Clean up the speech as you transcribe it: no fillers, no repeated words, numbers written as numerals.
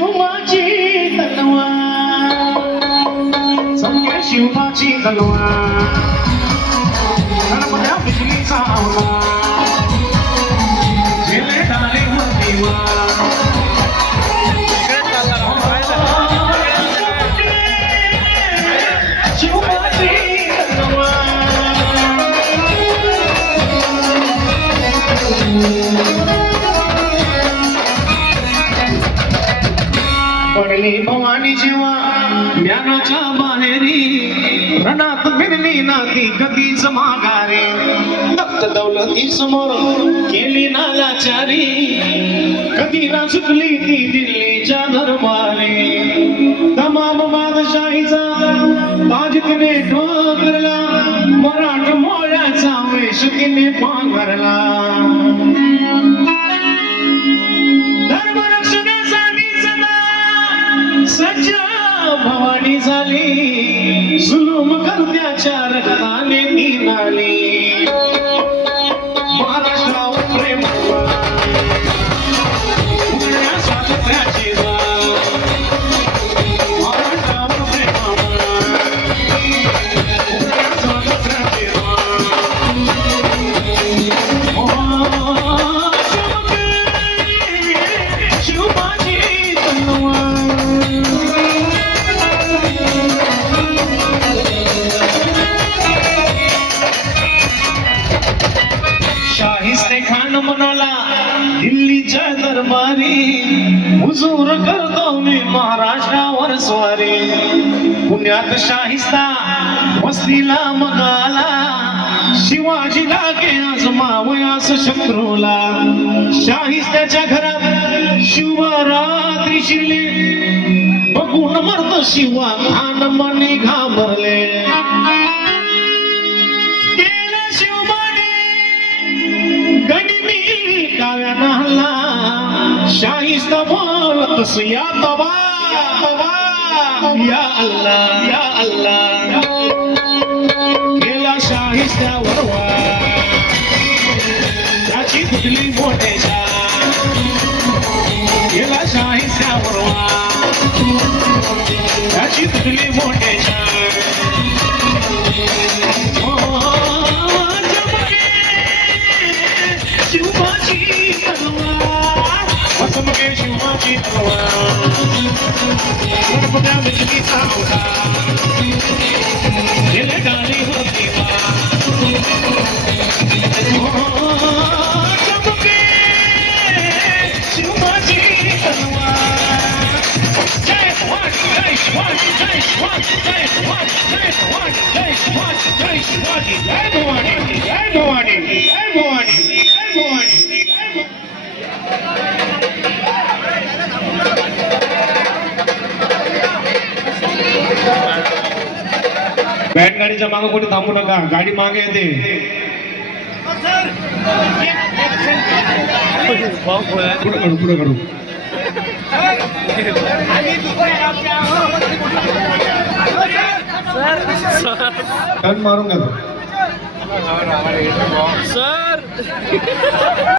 शिवबाची तलवार चमके शिवबाची तलवार गणपत्या बिजलीचा अवतार झेले डाले वरतीवर पडली भवानी जेव्हा ज्ञानाच्या बाहेरी रणात भिडली नाती कधीच माघारे दत्त दौलती समोर केली नालाचारी कधी ना चुकली ती दिल्लीच्या दरबारी तमाम बादशाहीचा ताज तिने ठोकरला मराठ मोळ्याचा वेश तिने पांघरला भवानी झाली जुलूम करत्याच्या रक्ताने ती नाली महाराष्ट्रावर प्रेम उघड्या स्वातंत्र्याची महाराष्ट्रावर प्रेम उघड्या स्वातंत्र्याची शिवबाची तलवार खान म्हणाला दिल्लीच्या दरबारी हुजूर करतो मी महाराष्ट्रावर स्वारी पुण्यात शाहिस्ता वस्तीला मग आला शिवाजीला के आजमावयास शत्रूला शाहिस्त्याच्या घरात शिवरात्री शिरले बघून मरत शिवा खान मने घाबरले डाव्यानं हल्ला शाहिस्ता बोलत या तबा या अल्लाह या अल्लाह गेला शाहिस्त्यावर त्याची कुठली मोठ्याच्या गेला शाहिस्त्यावर त्याची कुठली मोठ्याच्या शिवबाची तलवार चमके शिवबाची तलवार गणपत्या बिजलीचा अवतार झेले डाले वरतीवर चमके शिवबाची तलवार जय शिवाजी जय शिवाजी जय शिवाजी जय शिवाजी जय शिवाजी जय शिवाजी जय शिवाजी जय भवानी जय भवानी जय भवानी बॅट गाडीच्या मागे कोणी थांबू नका गाडी मागे येते पुढे काढू टर्न मारून घ्या सर